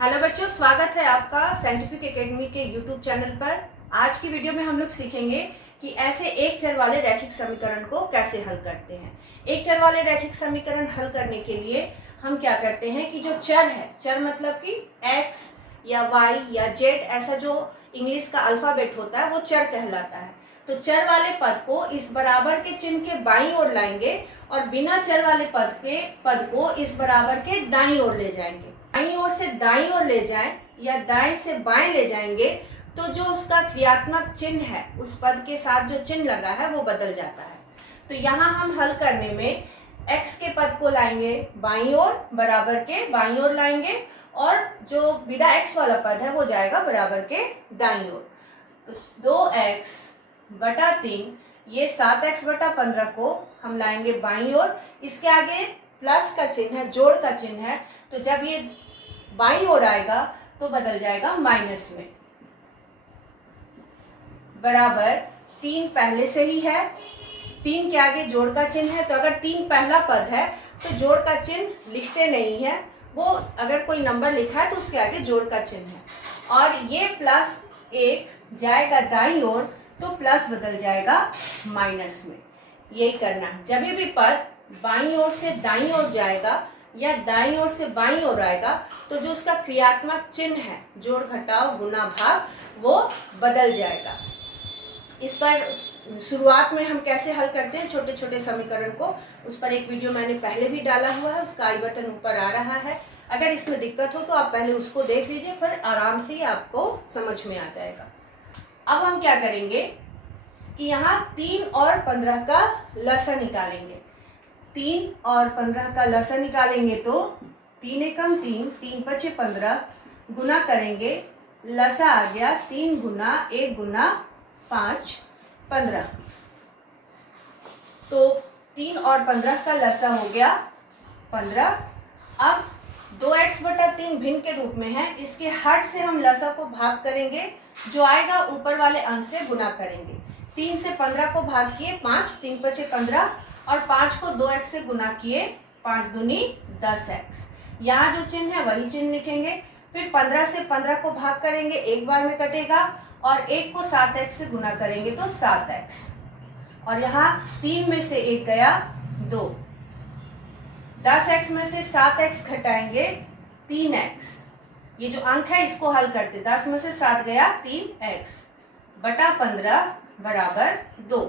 Hello बच्चों, स्वागत है आपका साइंटिफिक एकेडमी के यूट्यूब चैनल पर। आज की वीडियो में हम लोग सीखेंगे कि ऐसे एक चर वाले रैखिक समीकरण को कैसे हल करते हैं। एक चर वाले रैखिक समीकरण हल करने के लिए हम क्या करते हैं कि जो चर है, चर मतलब कि x या y या z, ऐसा जो इंग्लिश का अल्फाबेट होता है वो चर कहलाता है। तो चर वाले पद को इस बराबर के चिन्ह के बाईं ओर लाएंगे और बिना चर वाले पद को इस बराबर के दाईं ओर ले जाएंगे। बाईं ओर से दाईं ओर ले जाएं या दाएं से बाएं ले जाएंगे तो जो उसका क्रियात्मक चिन्ह है, उस पद के साथ जो चिन्ह लगा है वो बदल जाता है। तो यहाँ हम हल करने में x के पद को लाएंगे बाईं ओर, बराबर के बाईं ओर लाएंगे, और जो बिना x वाला पद है वो जाएगा बराबर के दाईं ओर। तो 2x बटा 3, ये 7x बटा 15 को हम लाएंगे बाईं ओर। इसके आगे प्लस का चिन्ह है, जोड़ का चिन्ह है, तो जब ये बाईं ओर आएगा तो बदल जाएगा माइनस में। बराबर 3 पहले से ही है, 3 के आगे जोड़ का चिन्ह है, तो अगर 3 पहला पद है तो जोड़ का चिन्ह लिखते नहीं है, वो अगर कोई नंबर लिखा है तो उसके आगे जोड़ का चिन्ह है। और ये प्लस 1 जाएगा दाईं ओर तो प्लस बदल जाएगा माइनस में। यही करना है, जब भी पद बाईं ओर से दाईं ओर जाएगा या दाईं ओर से बाईं ओर आएगा तो जो उसका क्रियात्मक चिन्ह है, जोड़ घटाव गुना भाग, वो बदल जाएगा। इस पर शुरुआत में हम कैसे हल करते हैं छोटे छोटे समीकरण को, उस पर एक वीडियो मैंने पहले भी डाला हुआ है, उसका आई बटन ऊपर आ रहा है। अगर इसमें दिक्कत हो तो आप पहले उसको देख लीजिए, फिर आराम से ही आपको समझ में आ जाएगा। अब हम क्या करेंगे कि यहाँ 3 और 15 का लसा निकालेंगे। 3 और 15 का लसा निकालेंगे तो 3 एकम 3, 3 पचे 15, गुना करेंगे, लसा आ गया 3 गुना 1 गुना 5, 15। तो 3 और 15 का लसा हो गया 15। अब 2x बटा 3 भिन्न के रूप में है, इसके हर से हम लसा को भाग करेंगे, जो आएगा ऊपर वाले अंश से गुना करेंगे। 3 से 15 को भाग किए 5, 3 पचे 15, और 5 को 2x से गुना किए, 5 दूनी 10x। यहाँ जो चिन्ह है वही चिन्ह लिखेंगे। फिर 15 से 15 को भाग करेंगे, एक बार में कटेगा, और 1 को 7x से गुना करेंगे तो 7x, और यहाँ 3 में से 1 गया 2, 10x में से 7x घटाएंगे 3x। ये जो अंक है इसको हल करते, 10 में से 7 गया 3x बटा 15 बराबर 2।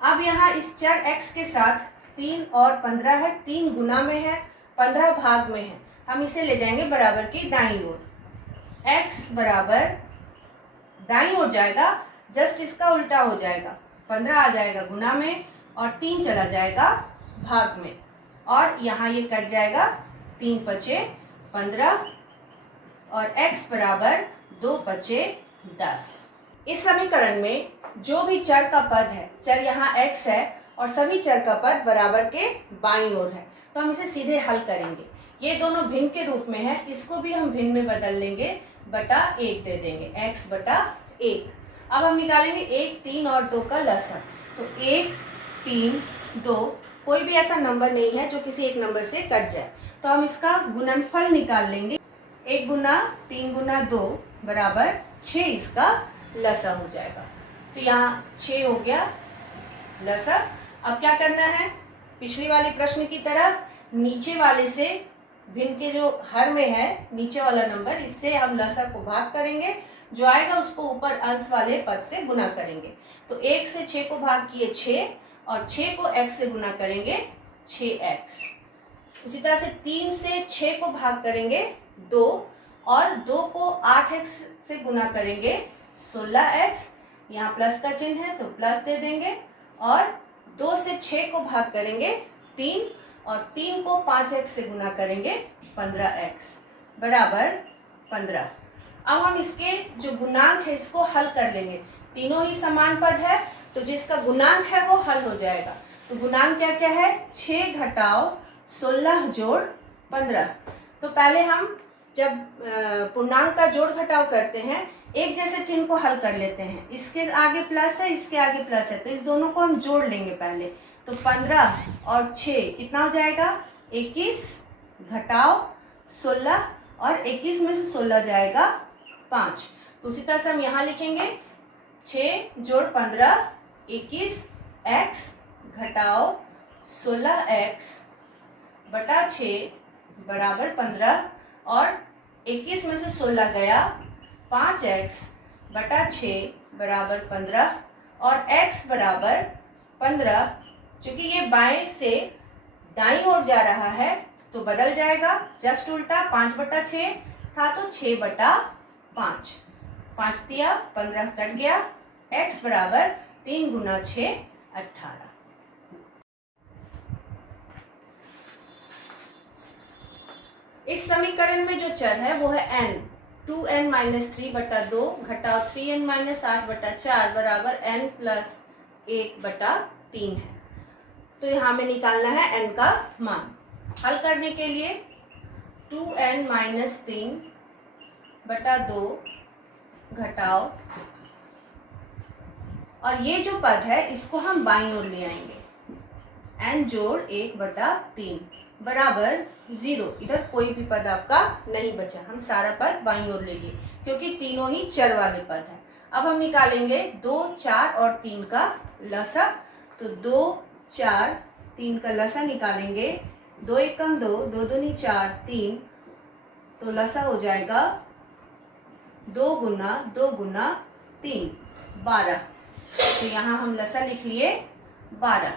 अब यहाँ इस चर x के साथ 3 और 15 है, 3 गुना में है, 15 भाग में है, हम इसे ले जाएंगे बराबर की दाईं ओर। x बराबर दाईं ओर जाएगा, जस्ट इसका उल्टा हो जाएगा, 15 आ जाएगा गुना में और 3 चला जाएगा भाग में, और यहाँ ये कट जाएगा, 3 पचे 15 और x बराबर 2 पचे 10। इस समीकरण में जो भी चर का पद है, चर यहाँ x है और सभी चर का पद बराबर के बाईं ओर है, तो हम इसे सीधे हल करेंगे। ये दोनों भिन्न के रूप में है, इसको भी हम भिन्न में बदल लेंगे, बटा 1 दे देंगे, x बटा 1। अब हम निकालेंगे 1, 3 और 2 का लसा। तो 1, 3, 2, कोई भी ऐसा नंबर नहीं है जो किसी एक नंबर से कट जाए, तो हम इसका गुणनफल निकाल लेंगे। 1 गुना 3 गुना 2 बराबर 6, इसका लसा हो जाएगा। तो यहाँ 6 हो गया लसा। अब क्या करना है, पिछली वाले प्रश्न की तरह नीचे वाले से भिन्न के जो हर में है नीचे वाला नंबर, इससे हम लसा को भाग करेंगे, जो आएगा उसको ऊपर अंश वाले पद से गुना करेंगे। तो 1 से 6 को भाग किए 6, और 6 को x से गुना करेंगे 6x। उसी तरह से 3 से 6 को भाग करेंगे 2, और 2 को 8x से गुना करेंगे 16x। यहाँ प्लस का चिन्ह है तो प्लस दे देंगे, और 2 से 6 को भाग करेंगे 3, और 3 को 5x से गुना करेंगे 15x बराबर 15। अब हम इसके जो गुणांक है इसको हल कर लेंगे। तीनों ही समान पद है तो जिसका गुणांक है वो हल हो जाएगा। तो गुणांक क्या क्या है, 6 घटाव 16 जोड़ 15। तो पहले हम जब पूर्णांक का जोड़ घटाव करते हैं, एक जैसे चिन्ह को हल कर लेते हैं। इसके आगे प्लस है, इसके आगे प्लस है, तो इस दोनों को हम जोड़ लेंगे पहले। तो 15 और 6 कितना हो जाएगा, 21 घटाव 16 और 21 में से 16 जाएगा 5। तो उसी तरह से हम यहाँ लिखेंगे 6 जोड़ 15 21 x घटाओ 16 x बटा 6 बराबर 15 और 21 में से 16 गया 5x बटा 6 बराबर 15 और x बराबर 15। क्योंकि ये बाएं से दाईं ओर जा रहा है तो बदल जाएगा, जस्ट उल्टा। 5/6 था तो 6/5। 5 दिया 15 कट गया। x बराबर 3 गुना 6 18। इस समीकरण में जो चर है वो है n। 2n - 3/2 घटाओ 3n - 8/4 बराबर n + 1/3 है। तो यहाँ हमें निकालना है n का मान। हल करने के लिए 2n - 3/2 घटाओ, और ये जो पद है इसको हम बाईं ओर ले आएंगे। n जोड़ 1/3 बराबर 0। इधर कोई भी पद आपका नहीं बचा, हम सारा पद बाईं ओर ले लिए क्योंकि तीनों ही चर वाले पद हैं। अब हम निकालेंगे 2, 4 और 3 का लसा। तो 2, 4, 3 का लसा निकालेंगे। 2 एकम 2, 2 दूनी 4, 3। तो लसा हो जाएगा 2 गुना 3 12। तो यहाँ हम लसा लिख लिए 12।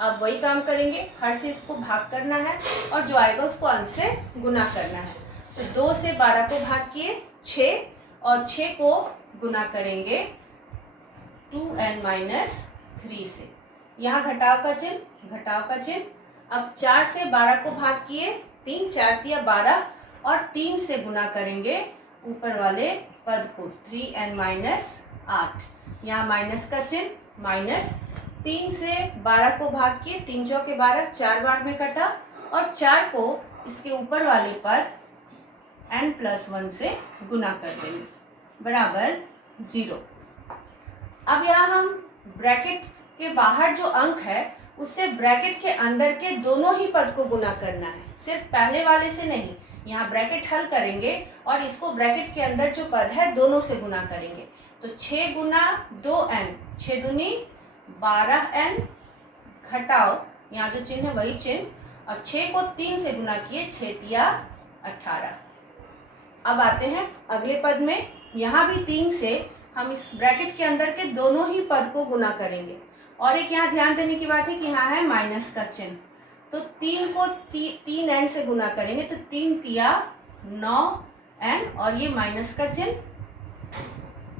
अब वही काम करेंगे, हर से इसको भाग करना है और जो आएगा उसको अंश से गुना करना है। तो 2 से 12 को भाग किए 6 और 6 को गुना करेंगे 2n - 3 से। यहाँ घटाव का चिन्ह। अब 4 से 12 को भाग किए 3, 4 दिया 12 और 3 से गुना करेंगे ऊपर वाले पद को 3n - 8। यहाँ माइनस का चिन्ह माइनस। 3 से 12 को भाग किए 3 चौके 12, 4 बार में कटा और 4 को इसके ऊपर वाले पद n + 1 से गुना कर देंगे बराबर 0। अब यहाँ हम ब्रैकेट के बाहर जो अंक है उससे ब्रैकेट के अंदर के दोनों ही पद को गुना करना है, सिर्फ पहले वाले से नहीं। यहाँ ब्रैकेट हल करेंगे और इसको ब्रैकेट के अंदर जो पद है दोनों से गुना करेंगे। तो 6 गुना 2n, 6 दूनी 12n घटाओ, यहाँ जो चिन्ह है वही चिन्ह, और 6 को 3 से गुना किए 6 तिया 18। अब आते हैं अगले पद में। यहाँ भी 3 से हम इस ब्रैकेट के अंदर के दोनों ही पद को गुना करेंगे। और एक यहाँ ध्यान देने की बात है कि यहाँ है माइनस का चिन्ह। तो 3 को 3n से गुना करेंगे तो 3 तिया 9n और ये माइनस का चिन्ह।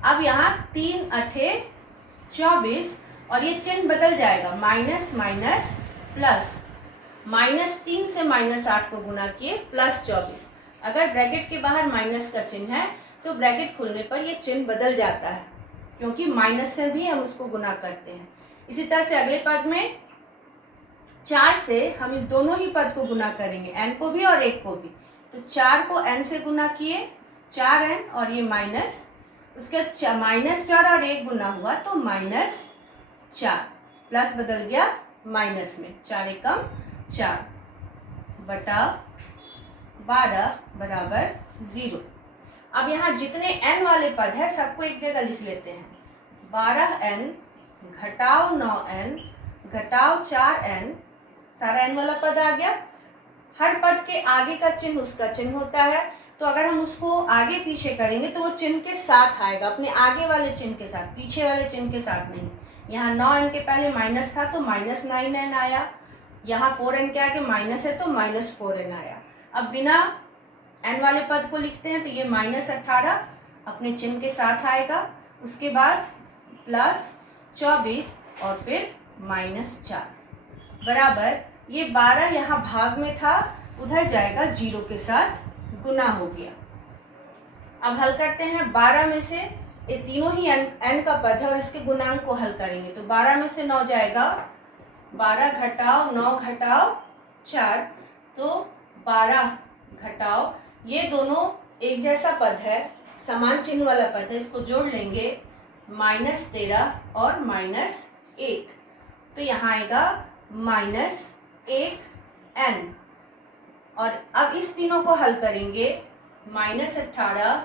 अब यहाँ 3 अठे 24 और ये चिन्ह बदल जाएगा, माइनस माइनस प्लस। -3 से -8 को गुना किए +24। अगर ब्रैकेट के बाहर माइनस का चिन्ह है तो ब्रैकेट खुलने पर ये चिन्ह बदल जाता है क्योंकि माइनस से भी हम उसको गुना करते हैं। इसी तरह से अगले पद में 4 से हम इस दोनों ही पद को गुना करेंगे, n को भी और 1 को भी। तो 4 को n से गुना किए 4n और ये माइनस, उसके -4 और 1 गुना हुआ तो -4, प्लस बदल गया माइनस में। 4 एकम 4 बटा 12 बराबर 0। अब यहाँ जितने n वाले पद है सबको एक जगह लिख लेते हैं। 12n घटाओ 9n घटाओ 4n, सारा n वाला पद आ गया। हर पद के आगे का चिन्ह उसका चिन्ह होता है, तो अगर हम उसको आगे पीछे करेंगे तो वो चिन्ह के साथ आएगा, अपने आगे वाले चिन्ह के साथ, पीछे वाले चिन्ह के साथ नहीं। यहाँ 9n के पहले माइनस था तो -9n आया, यहाँ 4n के आगे माइनस है तो -4n आया। अब बिना n वाले पद को लिखते हैं तो ये -18 अपने चिन्ह के साथ आएगा, उसके बाद +24 और फिर -4 बराबर ये 12 यहाँ भाग में था, उधर जाएगा 0 के साथ गुना हो गया। अब हल करते हैं। 12 में से ये तीनों ही n का पद है और इसके गुणांक को हल करेंगे। तो 12 में से 9 जाएगा, 12 घटाओ 9 घटाओ 4, तो 12 घटाओ, ये दोनों एक जैसा पद है, समान चिन्ह वाला पद है, इसको जोड़ लेंगे -13 और -1, तो यहाँ आएगा -1n और अब इस तीनों को हल करेंगे, -18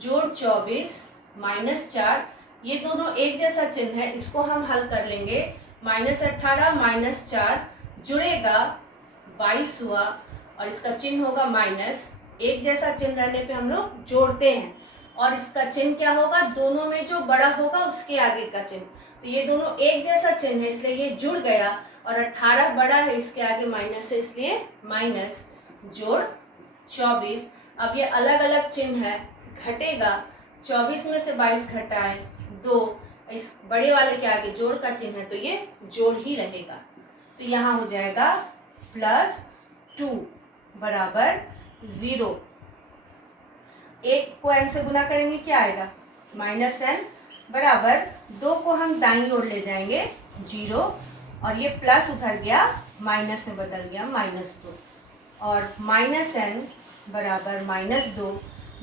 जोड़ 24 -4, ये दोनों एक जैसा चिन्ह है, इसको हम हल कर लेंगे। -18 -4 जुड़ेगा 22 हुआ और इसका चिन्ह होगा माइनस। एक जैसा चिन्ह रहने पे हम लोग जोड़ते हैं और इसका चिन्ह क्या होगा, दोनों में जो बड़ा होगा उसके आगे का चिन्ह। तो ये दोनों एक जैसा चिन्ह है इसलिए ये जुड़ गया और 18 बड़ा है, इसके आगे माइनस है इसलिए माइनस जोड़ 24। अब ये अलग अलग चिन्ह है, घटेगा 24 में से 22 घटाए 2, इस बड़े वाले के आगे जोड़ का चिन्ह है तो ये जोड़ ही रहेगा। तो यहाँ हो जाएगा +2 बराबर 0। एक को n से गुना करेंगे क्या आएगा, -n बराबर 2 को हम दाईं ओर ले जाएंगे 0 और ये प्लस उधर गया माइनस में बदल गया -2 और -n बराबर -2,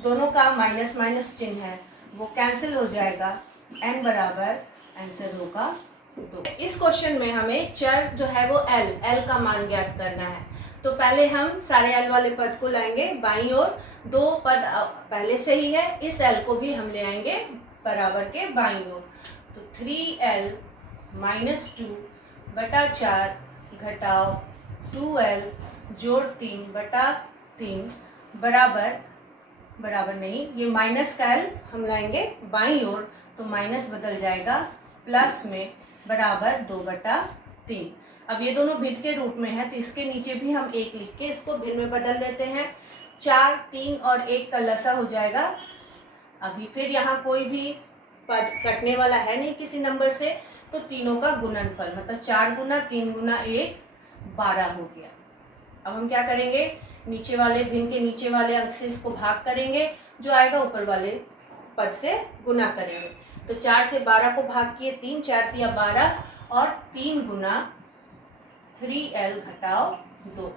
दोनों का माइनस माइनस चिन्ह है वो कैंसिल हो जाएगा, n बराबर आंसर होगा 2। इस क्वेश्चन में हमें चर जो है वो l का मान ज्ञात करना है। तो पहले हम सारे l वाले पद को लाएंगे बाईं ओर, 2 पद पहले से ही है, इस l को भी हम ले आएंगे बराबर के बाईं ओर। तो 3l -2 बटा 4 घटाओ 2l जोड़ 3 बटा 3 बराबर नहीं, ये माइनस का l हम लाएंगे बाईं ओर तो माइनस बदल जाएगा प्लस में बराबर 2 बटा 3। अब ये दोनों भिन्न के रूप में है तो इसके नीचे भी हम 1 लिख के इसको भिन्न में बदल लेते हैं। 4, 3 और 1 का लसा हो जाएगा। अभी फिर यहाँ कोई भी पद कटने वाला है नहीं किसी नंबर से, तो तीनों का गुणनफल मतलब 4 गुना 3 गुना 1 12 हो गया। अब हम क्या करेंगे, नीचे वाले भिन्न के नीचे वाले अंक से इसको भाग करेंगे, जो आएगा ऊपर वाले पद से गुना करेंगे। तो 4 से 12 को भाग किए 3, 4 3 12 और 3 गुना 3l घटाओ 2,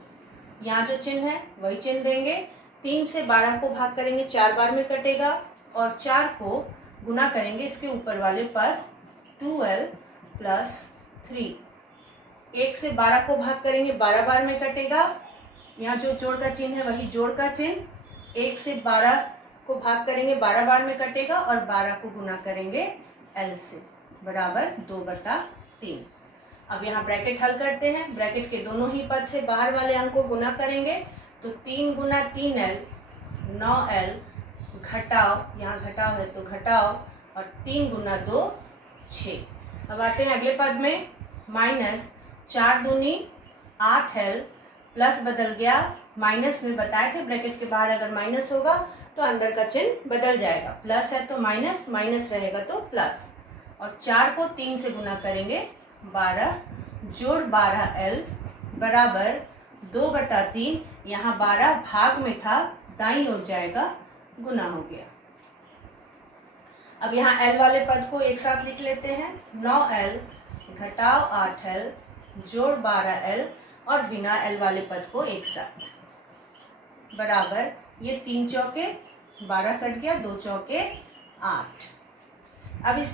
यहाँ जो चिन्ह है वही चिन्ह देंगे। 3 से 12 को भाग करेंगे 4 बार में कटेगा और 4 को गुना करेंगे इसके ऊपर वाले पद 2l + 3। 1 से 12 को भाग करेंगे 12 बार में कटेगा, यहाँ जो जोड़ का चिन्ह है वही जोड़ का चिन्ह। 1 से 12 को भाग करेंगे 12 बार में कटेगा और 12 को गुना करेंगे l से बराबर 2 बटा 3। अब यहाँ ब्रैकेट हल करते हैं, ब्रैकेट के दोनों ही पद से बाहर वाले अंक को गुना करेंगे तो 3 गुना 3l 9l घटाओ, यहाँ घटाओ है तो घटाओ और 3 गुना 2 6। अब आते हैं अगले पद में, -4 दूनी 8l प्लस बदल गया माइनस में, बताए थे ब्रैकेट के बाहर अगर माइनस होगा तो अंदर का चिन्ह बदल जाएगा, प्लस है तो माइनस, माइनस रहेगा तो प्लस। और 4 को 3 से गुना करेंगे 12 जोड़ 12l बराबर 2 बटा 3, यहाँ 12 भाग में था दाईं ओर जाएगा गुना हो गया। अब यहाँ l वाले पद को एक साथ लिख लेते हैं, 9l घटाओ 8l जोड़ 12l और बिना l वाले पद को एक साथ बराबर, ये 3 चौके 12 कट गया, 2 चौके 8। अब इस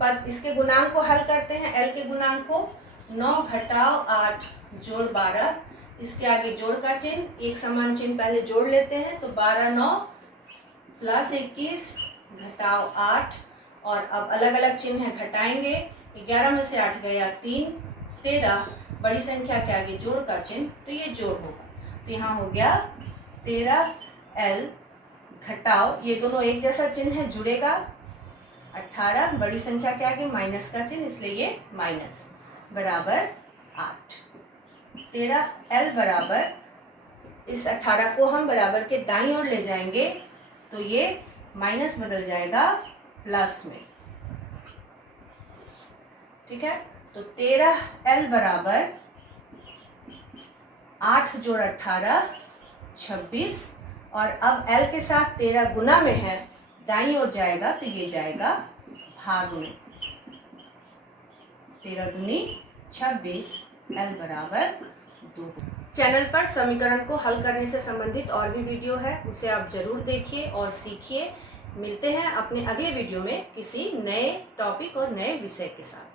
पद इसके गुणांक को हल करते हैं, l के गुणांक को 9 घटाओ 8 जोड़ 12, इसके आगे जोड़ का चिन्ह, एक समान चिन्ह पहले जोड़ लेते हैं तो 12 9 + 21 घटाओ 8 और अब अलग अलग चिन्ह है घटाएंगे, 11 में से 8 गया 3 13, बड़ी संख्या के आगे जोड़ का चिन्ह तो ये जोड़ होगा। तो यहाँ हो गया 13l घटाओ, ये दोनों एक जैसा चिन्ह है जुड़ेगा 18, बड़ी संख्या के आगे माइनस का चिन्ह इसलिए ये माइनस बराबर 8। 13l बराबर, इस 18 को हम बराबर के दाईं ओर ले जाएंगे तो ये माइनस बदल जाएगा प्लस में, ठीक है। तो 13l बराबर 8 जोड़ 18 26 और अब l के साथ 13 गुना में है, दाईं ओर जाएगा तो ये जाएगा भाग में, 13 दूनी 26, l बराबर 2। चैनल पर समीकरण को हल करने से संबंधित और भी वीडियो है, उसे आप जरूर देखिए और सीखिए। मिलते हैं अपने अगले वीडियो में किसी नए टॉपिक और नए विषय के साथ।